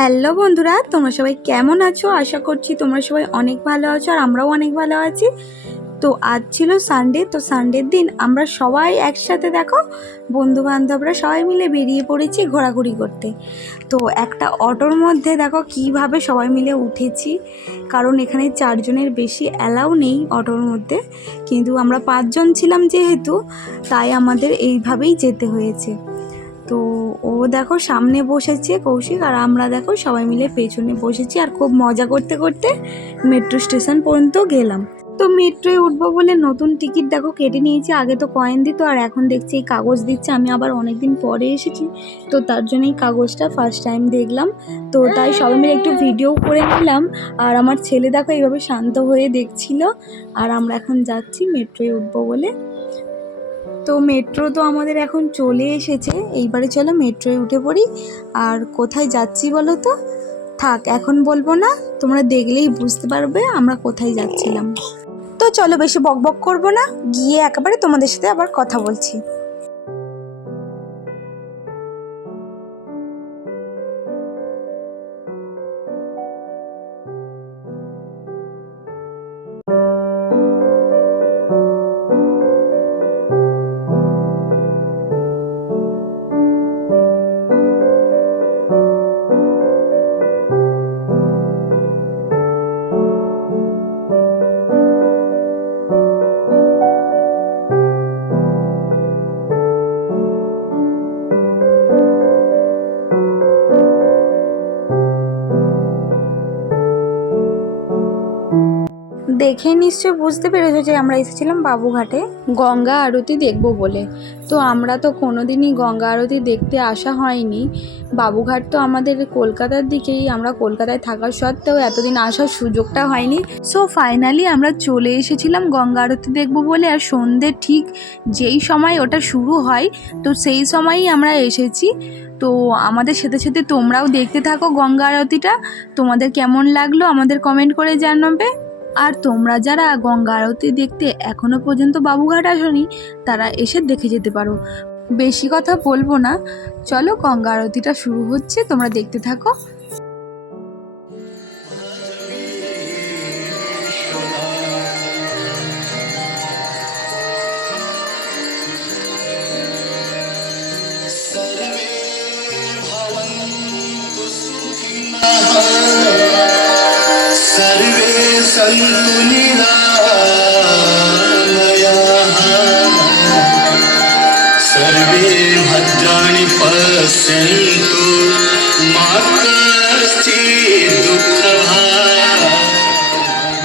Hello বন্ধুরা, তোমরা সবাই কেমন আছো? আশা করছি তোমরা সবাই অনেক ভালো আছো আর আমরাও অনেক ভালো আছি। তো আজ ছিল সানডে তো সানডের দিন আমরা সবাই একসাথে দেখো বন্ধু বান্ধবরা সবাই মিলে বেরিয়ে পড়েছি ঘোরাঘুরি করতে। তো একটা অটোর মধ্যে দেখো কীভাবে সবাই মিলে উঠেছি, কারণ এখানে চারজনের বেশি অ্যালাউ নেই অটোর মধ্যে, কিন্তু আমরা পাঁচজন ছিলাম যেহেতু, তাই আমাদের এইভাবেই যেতে হয়েছে। তো ও দেখো সামনে বসেছে কৌশিক আর আমরা দেখো সবাই মিলে পেছনে বসেছি আর খুব মজা করতে করতে মেট্রো স্টেশন পর্যন্ত গেলাম। তো মেট্রোয় উঠবো বলে নতুন টিকিট দেখো কেটে নিয়েছি, আগে তো কয়েন দিত আর এখন দেখছি এই কাগজ দিচ্ছে, আমি আবার অনেক দিন পরে এসেছি। তো তার জন্য এই কাগজটা ফার্স্ট টাইম দেখলাম। তো তাই সবাই মিলে একটু ভিডিও করে নিলাম আর আমার ছেলে দেখো এইভাবে শান্ত হয়ে দেখছিল। আর আমরা এখন যাচ্ছি মেট্রোয় উঠবো বলে। তো মেট্রো তো আমাদের এখন চলে এসেছে। এইবারে চলো মেট্রোয় উঠে পড়ি। আর কোথায় যাচ্ছি বলো তো? থাক, এখন বলব না, তোমরা দেখলেই বুঝতে পারবে আমরা কোথায় যাচ্ছিলাম। তো চলো বেশি বক বক করব না, গিয়ে একেবারে তোমাদের সাথে আবার কথা বলছি। দেখে নিশ্চয় বুঝতে পেরেছ যে আমরা এসেছিলাম বাবুঘাটে। গঙ্গা আরতি দেখব বলে। তো আমরা তো কোনোদিনই গঙ্গা আরতি দেখতে আসা হয়নি। বাবুঘাট তো আমাদের কলকাতার দিকেই। আমরা কলকাতায় থাকা সত্ত্বেও এতদিন আসার সুযোগটা হয়নি। সো ফাইনালি আমরা চলে এসেছিলাম গঙ্গা আরতি দেখব বলে। আর সন্ধ্যে ঠিক যেই সময় ওটা শুরু হয়, তো সেই সময়ই আমরা এসেছি। তো আমাদের সাথে সাথে তোমরাও দেখতে থাকো গঙ্গা আরতিটা। তোমাদের কেমন লাগল আমাদের কমেন্ট করে জানাবে। আর তোমরা যারা গঙ্গা আরতি দেখতে এখনও পর্যন্ত বাবুঘাট আসনি, তারা এসে দেখে যেতে পারো। বেশি কথা বলব না। চলো গঙ্গা আরতিটা শুরু হচ্ছে, তোমরা দেখতে থাকো। सर्वे सन्तु निरामयाः सर्वे भद्राणि पश्यन्तु मा कश्चित् दुःखभाग्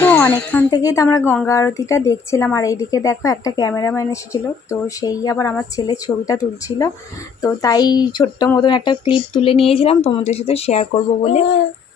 তো অনেকক্ষণ থেকেই তো আমরা গঙ্গা আরতিটা দেখছিলাম আর এইদিকে দেখো একটা ক্যামেরাম্যান এসেছিলো তো সেই আবার আমার ছেলের ছবিটা তুলছিল তো তাই ছোট্ট মতন একটা ক্লিপ তুলে নিয়েছিলাম তোমাদের সাথে শেয়ার করব বলে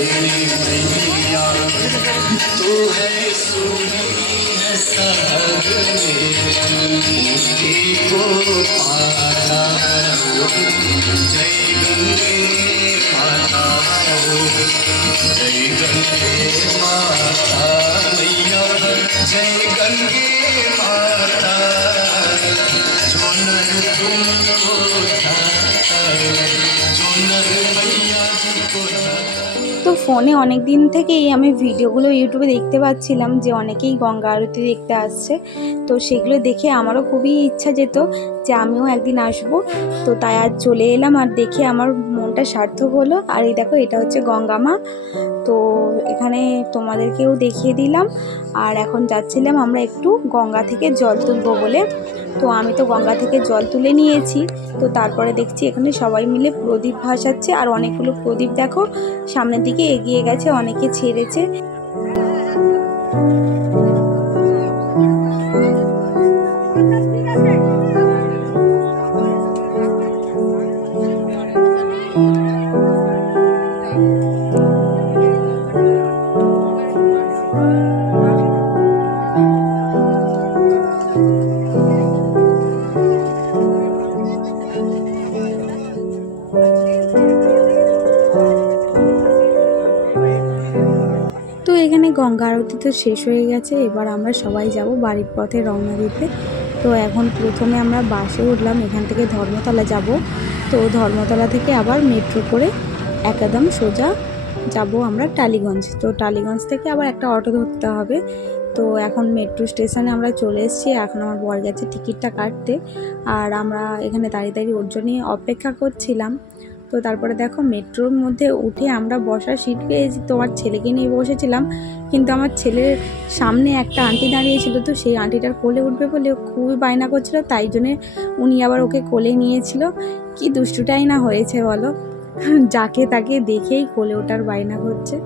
मंगलकारिणी मैया तू है सुनी है सहगनी को पाना जय गंगे माता जय गंगे माता मैया जय गंगे माता जो नर ফোনে অনেক দিন থেকেই আমি ভিডিওগুলো ইউটিউবে দেখতে পাচ্ছিলাম যে অনেকেই গঙ্গা আরতি দেখতে আসছে। তো সেগুলো দেখে আমারও খুবই ইচ্ছা যেত যে আমিও একদিন আসব। তো তাই আজ চলে এলাম আর দেখে আমার মনটা সার্থক হলো। আর এই দেখো, এটা হচ্ছে গঙ্গা মা। তো এখানে তোমাদেরকেও দেখিয়ে দিলাম। আর এখন যাচ্ছিলাম আমরা একটু গঙ্গা থেকে জল তুলবো বলে। তো আমি তো গঙ্গা থেকে জল তুলে নিয়েছি। তো তারপরে দেখছি এখানে সবাই মিলে প্রদীপ ভাসাচ্ছে। আর অনেকগুলো প্রদীপ দেখো, সামনের দিকে এগিয়ে গেছে, অনেকে ছেড়েছে। এখানে গঙ্গা আরতি তো শেষ হয়ে গেছে, এবার আমরা সবাই যাব বাড়ির পথে রওনা দিতে তো এখন প্রথমে আমরা বাসে উঠলাম, এখান থেকে ধর্মতলা যাব। তো ধর্মতলা থেকে আবার মেট্রো করে একদম সোজা যাব আমরা টালিগঞ্জ। তো টালিগঞ্জ থেকে আবার একটা অটো ধরতে হবে। তো এখন মেট্রো স্টেশনে আমরা চলে এসেছি, এখন আমার বর গেছে টিকিটটা কাটতে। আর আমরা এখানে দাঁড়িয়ে দাঁড়িয়ে ওর জন্যই অপেক্ষা করছিলাম। তো তারপরে দেখো মেট্রোর মধ্যে উঠে আমরা বসার সিট পেয়েছি। তোমার ছেলেকে নিয়ে বসেছিলাম, কিন্তু আমার ছেলের সামনে একটা আন্টি দাঁড়িয়েছিল তো সেই আন্টিটার কোলে উঠবে বলে খুবই বায়না করছিল, তাই জন্যে উনি আবার ওকে কোলে নিয়েছিল। কি দুষ্টুটাই না হয়েছে বলো? যাকে তাকে দেখেই কোলে ওঠার বায়না করছে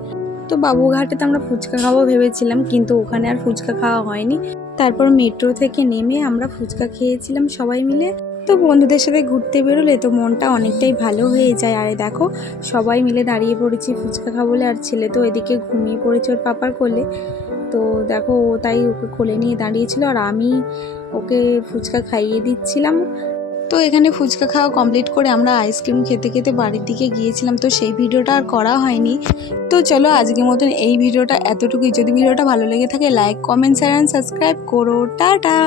তো বাবুঘাটে তো আমরা ফুচকা খাব ভেবেছিলাম, কিন্তু ওখানে আর ফুচকা খাওয়া হয়নি। তারপর মেট্রো থেকে নেমে আমরা ফুচকা খেয়েছিলাম সবাই মিলে। তো বন্ধুদের সাথে ঘুরতে বেরোলে তো মনটা অনেকটাই ভালো হয়ে যায়। আরে দেখো, সবাই মিলে দাঁড়িয়ে পড়েছি ফুচকা খাব বলে, আর ছেলে তো এদিকে ঘুমিয়ে পড়েছে ওর পাপার কোলে। তো দেখো, ও তাই ওকে কোলে নিয়ে দাঁড়িয়েছিল, আর আমি ওকে ফুচকা খাইয়ে দিচ্ছিলাম। তো এখানে ফুচকা খাওয়া কমপ্লিট করে আমরা আইসক্রিম খেতে খেতে বাড়ির দিকে গিয়েছিলাম, তো সেই ভিডিওটা আর করা হয়নি। তো চলো, আজকের মতন এই ভিডিওটা এতটুকুই। যদি ভিডিওটা ভালো লেগে থাকে like comment share and subscribe করো। টাটা!